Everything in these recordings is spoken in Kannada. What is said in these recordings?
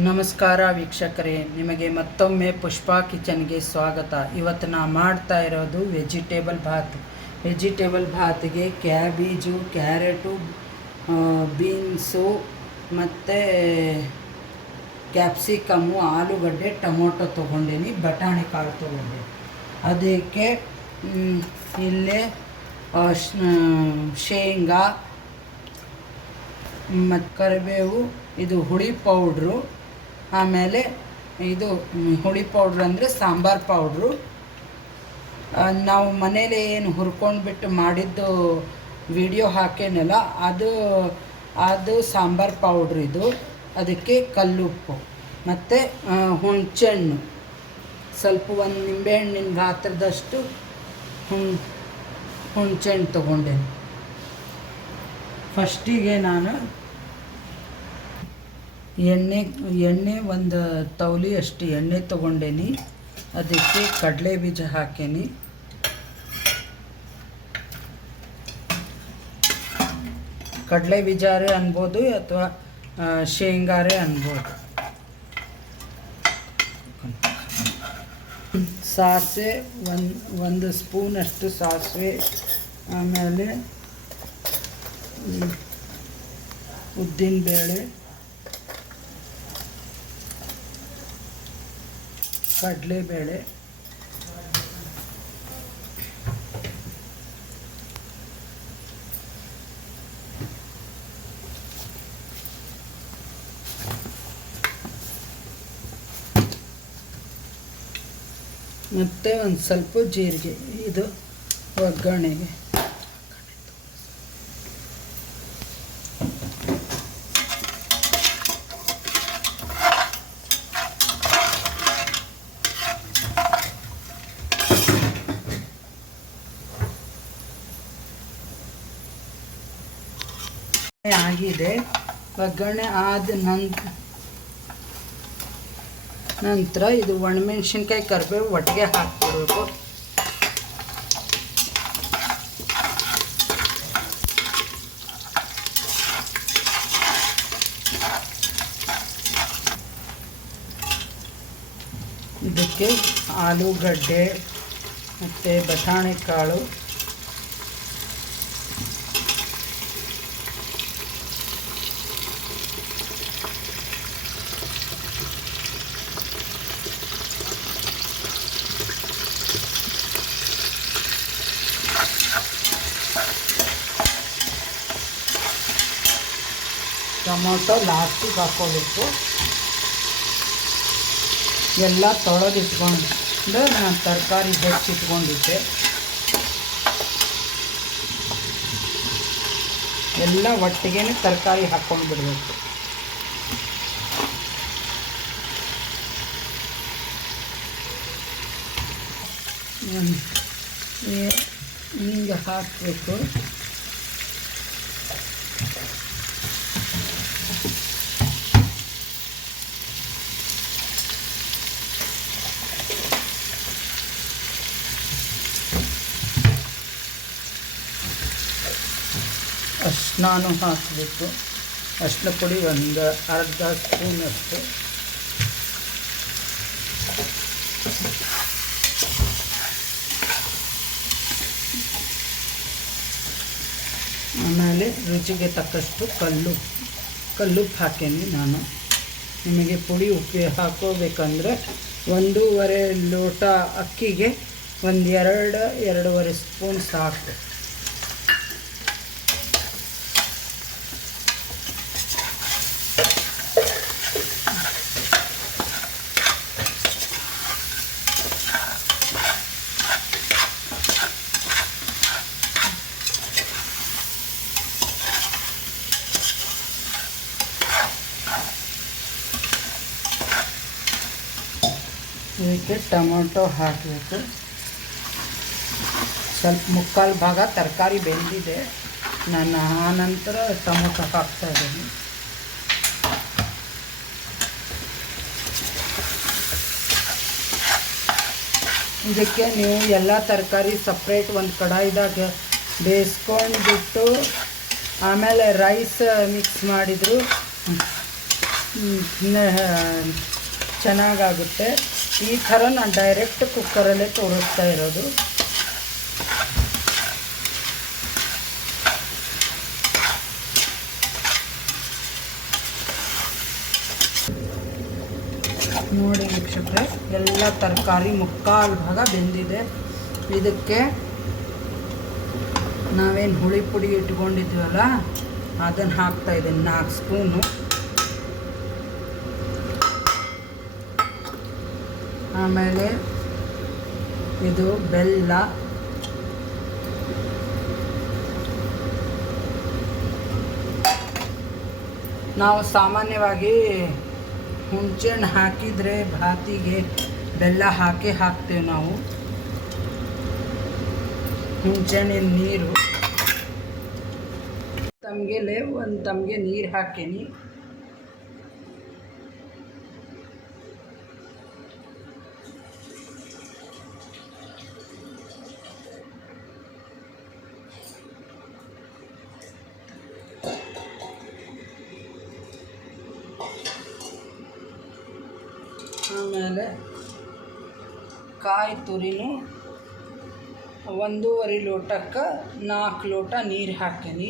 ನಮಸ್ಕಾರ ವೀಕ್ಷಕರೇ, ನಿಮಗೆ ಮತ್ತೊಮ್ಮೆ ಪುಷ್ಪಾ ಕಿಚನ್ಗೆ ಸ್ವಾಗತ. ಇವತ್ತು ನಾ ಮಾಡ್ತಾ ಇರೋದು ವೆಜಿಟೇಬಲ್ ಬಾತ್ಗೆ ಕ್ಯಾಬೇಜು, ಕ್ಯಾರೆಟು, ಬೀನ್ಸು ಮತ್ತು ಕ್ಯಾಪ್ಸಿಕಮ್ಮು, ಆಲೂಗಡ್ಡೆ, ಟೊಮೊಟೊ ತೊಗೊಂಡೀನಿ, ಬಟಾಣಿ ಕಾಳು ತೊಗೊಂಡೆ. ಅದಕ್ಕೆ ಇಲ್ಲೇ ಶೇಂಗಾ ಮತ್ತು ಕರಿಬೇವು, ಇದು ಹುಳಿ ಪೌಡ್ರು, ಆಮೇಲೆ ಇದು ಹುಳಿ ಪೌಡ್ರ್ ಅಂದರೆ ಸಾಂಬಾರು ಪೌಡ್ರು. ನಾವು ಮನೇಲಿ ಏನು ಹುರ್ಕೊಂಡ್ಬಿಟ್ಟು ಮಾಡಿದ್ದು ವಿಡಿಯೋ ಹಾಕೇನಲ್ಲ, ಅದು ಸಾಂಬಾರು ಪೌಡ್ರ್. ಇದು ಅದಕ್ಕೆ ಕಲ್ಲುಪ್ಪು ಮತ್ತು ಹುಣಸೆಹಣ್ಣು, ಸ್ವಲ್ಪ ಒಂದು ನಿಂಬೆಹಣ್ಣಿನ ಗಾತ್ರದಷ್ಟು ಹುಣಸೆಹಣ್ಣು ತೊಗೊಂಡೇನೆ. ಫಸ್ಟಿಗೆ ನಾನು ಎಣ್ಣೆ ಒಂದು ತೌಲಿ ಅಷ್ಟು ಎಣ್ಣೆ ತೊಗೊಂಡೇನಿ. ಅದಕ್ಕೆ ಕಡಲೆ ಬೀಜ ಹಾಕೇನಿ. ಕಡಲೆ ಬೀಜಾರೇ ಅನ್ಬೋದು ಅಥವಾ ಶೇಂಗಾರೇ ಅನ್ಬೋದು. ಸಾಸಿವೆ ಒಂದು ಸ್ಪೂನಷ್ಟು ಸಾಸಿವೆ, ಆಮೇಲೆ ಉದ್ದಿನಬೇಳೆ, ಕಡಲೆಬೇಳೆ, ಮತ್ತು ಒಂದು ಸ್ವಲ್ಪ ಜೀರಿಗೆ. ಇದು ಒಗ್ಗರಣೆಗೆ. ಆಗಿದೆ. ಒಗ್ಗರಣೆ ಆದ ನಂತರ ಇದು ಒಣಮೆಣ್ಸಿನ್ಕಾಯಿ, ಕರಿಬೇವು ಒಟ್ಟಿಗೆ ಹಾಕ್ಬಿಡ್ಬೇಕು. ಇದಕ್ಕೆ ಆಲೂಗಡ್ಡೆ ಮತ್ತು ಬಟಾಣಿ ಕಾಳು, ಟೊಮೊಟೊ ಲಾಸ್ಟಿಗೆ ಹಾಕ್ಕೋಬೇಕು. ಎಲ್ಲ ತೊಳೆದಿಟ್ಕೊಂಡು ನಾನು ತರಕಾರಿ ಹೆಚ್ಚಿಟ್ಕೊಂಡಿದ್ದೆ. ಎಲ್ಲ ಒಟ್ಟಿಗೆ ತರಕಾರಿ ಹಾಕ್ಕೊಂಡು ಬಿಡಬೇಕು. ಹಿಂಗೆ ಹಾಕಬೇಕು. ಅರಿಶಿನ ಹಾಕಬೇಕು. ಅರಿಶಿನ ಪುಡಿ ಒಂದು ಅರ್ಧ ಸ್ಪೂನಷ್ಟು. ಆಮೇಲೆ ರುಚಿಗೆ ತಕ್ಕಷ್ಟು ಕಲ್ಲುಪ್ಪು ಹಾಕೇನಿ ನಾನು. ನಿಮಗೆ ಪುಡಿ ಉಪ್ಪು ಹಾಕೋಬೇಕಂದ್ರೆ 1.5 ಲೋಟ ಅಕ್ಕಿಗೆ ಒಂದು 2-2.5 ಸ್ಪೂನ್ ಸಾಕು. ಇದಕ್ಕೆ ಟೊಮೊಟೊ ಹಾಕಬೇಕು. ಸ್ವಲ್ಪ ಮುಕ್ಕಾಲು ಭಾಗ ತರಕಾರಿ ಬೆಂದಿದೆ. ನಾನು ಆನಂತರ ಟೊಮೊಟೊ ಹಾಕ್ತಾಯಿದ್ದೀನಿ. ಇದಕ್ಕೆ ನೀವು ಎಲ್ಲ ತರಕಾರಿ ಸಪ್ರೇಟ್ ಒಂದು ಕಡಾಯಿದಾಗ ಬೇಯಿಸ್ಕೊಂಡ್ಬಿಟ್ಟು ಆಮೇಲೆ ರೈಸ್ ಮಿಕ್ಸ್ ಮಾಡಿದ್ರು ಚೆನ್ನಾಗಾಗುತ್ತೆ. ಈ ಥರ ನಾನು ಡೈರೆಕ್ಟ್ ಕುಕ್ಕರಲ್ಲೇ ತೋರಿಸ್ತಾ ಇರೋದು. ನೋಡಿ ವೀಕ್ಷಕರೇ, ಎಲ್ಲ ತರಕಾರಿ ಮುಕ್ಕಾಲು ಭಾಗ ಬೆಂದಿದೆ. ಇದಕ್ಕೆ ನಾವೇನು ಹುಳಿ ಪುಡಿ ಇಟ್ಕೊಂಡಿದ್ವಲ್ಲ ಅದನ್ನು ಹಾಕ್ತಾಯಿದ್ದೀನಿ 4 ಸ್ಪೂನು. ಆಮೇಲೆ ಇದು ಬೆಲ್ಲ, ನಾವು ಸಾಮಾನ್ಯವಾಗಿ ಹುಣಸೆಹಣ್ಣು ಹಾಕಿದರೆ ಭಾತಿಗೆ ಬೆಲ್ಲ ಹಾಕ್ತೇವೆ ನಾವು. ಹುಣಸೆಹಣ್ಣಿನ ನೀರು ತಮಗೆಲೆ ಒಂದು ತಮಗೆ ನೀರು ಹಾಕೀನಿ. ಆಮೇಲೆ ಕಾಯಿ ತುರಿನೂ 1.5 ಲೋಟಕ್ಕೆ 4 ಲೋಟ ನೀರು ಹಾಕೀನಿ.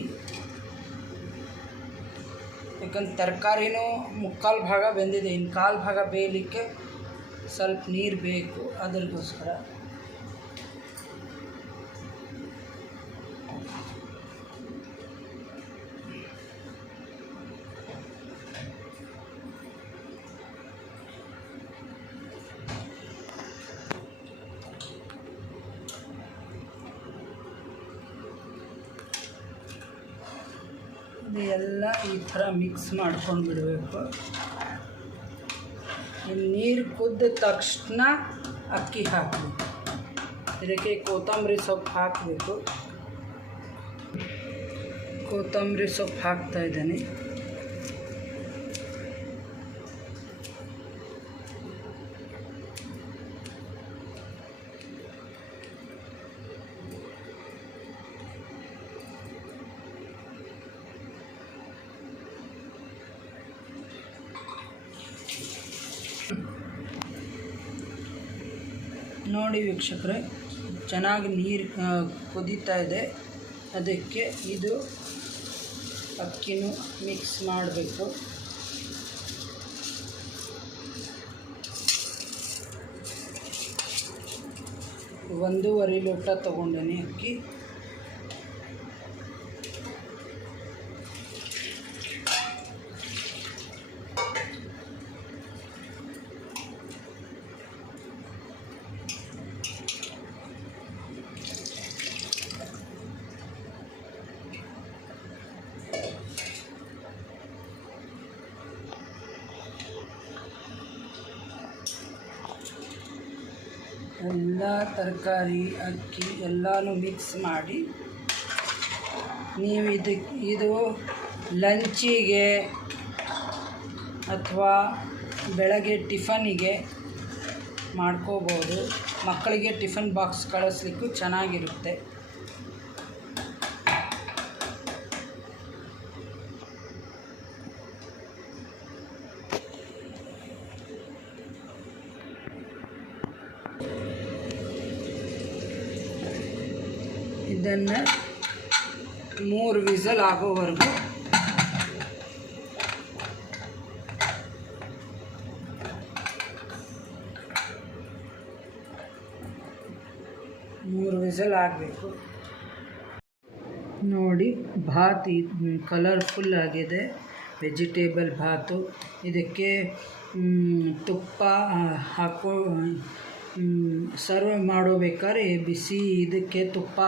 ಯಾಕಂದ್ರೆ ತರಕಾರಿನೂ ಮುಕ್ಕಾಲು ಭಾಗ ಬೆಂದಿದೆ, ಇನ್ನು ಕಾಲು ಭಾಗ ಬೇಯಲಿಕ್ಕೆ ಸ್ವಲ್ಪ ನೀರು ಬೇಕು, ಅದಕ್ಕೋಸ್ಕರ. ಎಲ್ಲ ಈ ಥರ ಮಿಕ್ಸ್ ಮಾಡ್ಕೊಂಡು ಬಿಡಬೇಕು. ನೀರು ಕುದ್ದ ತಕ್ಷಣ ಅಕ್ಕಿ ಹಾಕಬೇಕು. ಇದಕ್ಕೆ ಕೊತ್ತಂಬರಿ ಸೊಪ್ಪು ಹಾಕಬೇಕು. ಕೊತ್ತಂಬರಿ ಸೊಪ್ಪು ಹಾಕ್ತಾಯಿದ್ದೀನಿ. ನೋಡಿ ವೀಕ್ಷಕರೇ, ಚೆನ್ನಾಗಿ ನೀರು ಕುದೀತಾ ಇದೆ. ಅದಕ್ಕೆ ಇದು ಅಕ್ಕಿನೂ ಮಿಕ್ಸ್ ಮಾಡಬೇಕು. ಒಂದೂವರೆ ಲೋಟ ತೊಗೊಂಡೇನೆ ಅಕ್ಕಿ. ಎಲ್ಲ ತರಕಾರಿ ಅಕ್ಕಿ ಎಲ್ಲನೂ ಮಿಕ್ಸ್ ಮಾಡಿ ನೀವು ಇದು ಲಂಚಿಗೆ ಅಥವಾ ಬೆಳಗ್ಗೆ ಟಿಫನಿಗೆ ಮಾಡ್ಕೋಬೋದು. ಮಕ್ಕಳಿಗೆ ಟಿಫನ್ ಬಾಕ್ಸ್ ಕಳಿಸ್ಲಿಕ್ಕೂ ಚೆನ್ನಾಗಿರುತ್ತೆ. ಇದನ್ನು 3 ವಿಸಲ್ ಆಗೋವರೆಗೂ ಆಗಬೇಕು. ನೋಡಿ, ಭಾತ್ ಕಲರ್ಫುಲ್ ಆಗಿದೆ. ವೆಜಿಟೇಬಲ್ ಭಾತು. ಇದಕ್ಕೆ ತುಪ್ಪ ಸರ್ವ್ ಮಾಡೋಬೇಕಾದ್ರೆ ಬಿಸಿ ಇದಕ್ಕೆ ತುಪ್ಪ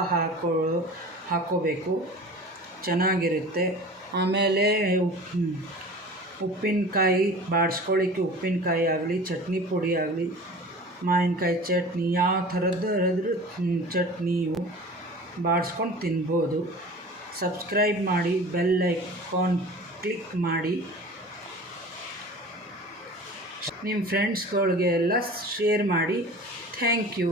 ಹಾಕೋಬೇಕು, ಚೆನ್ನಾಗಿರುತ್ತೆ. ಆಮೇಲೆ ಉಪ್ಪಿನಕಾಯಿ ಬಾಡಿಸ್ಕೊಳ್ಳಿಕ್ಕೆ ಉಪ್ಪಿನಕಾಯಿ ಆಗಲಿ, ಚಟ್ನಿ ಪುಡಿ ಆಗಲಿ, ಮಾವಿನಕಾಯಿ ಚಟ್ನಿ, ಯಾವ ಥರದ್ದು ಚಟ್ನಿಯು ಬಾಡಿಸ್ಕೊಂಡು ತಿನ್ಬೋದು. ಸಬ್ಸ್ಕ್ರೈಬ್ ಮಾಡಿ, ಬೆಲ್ ಐಕಾನ್ ಕ್ಲಿಕ್ ಮಾಡಿ, ನಿಮ್ಮ ಫ್ರೆಂಡ್ಸ್ಗಳಿಗೆ ಎಲ್ಲ ಶೇರ್ ಮಾಡಿ. Thank you.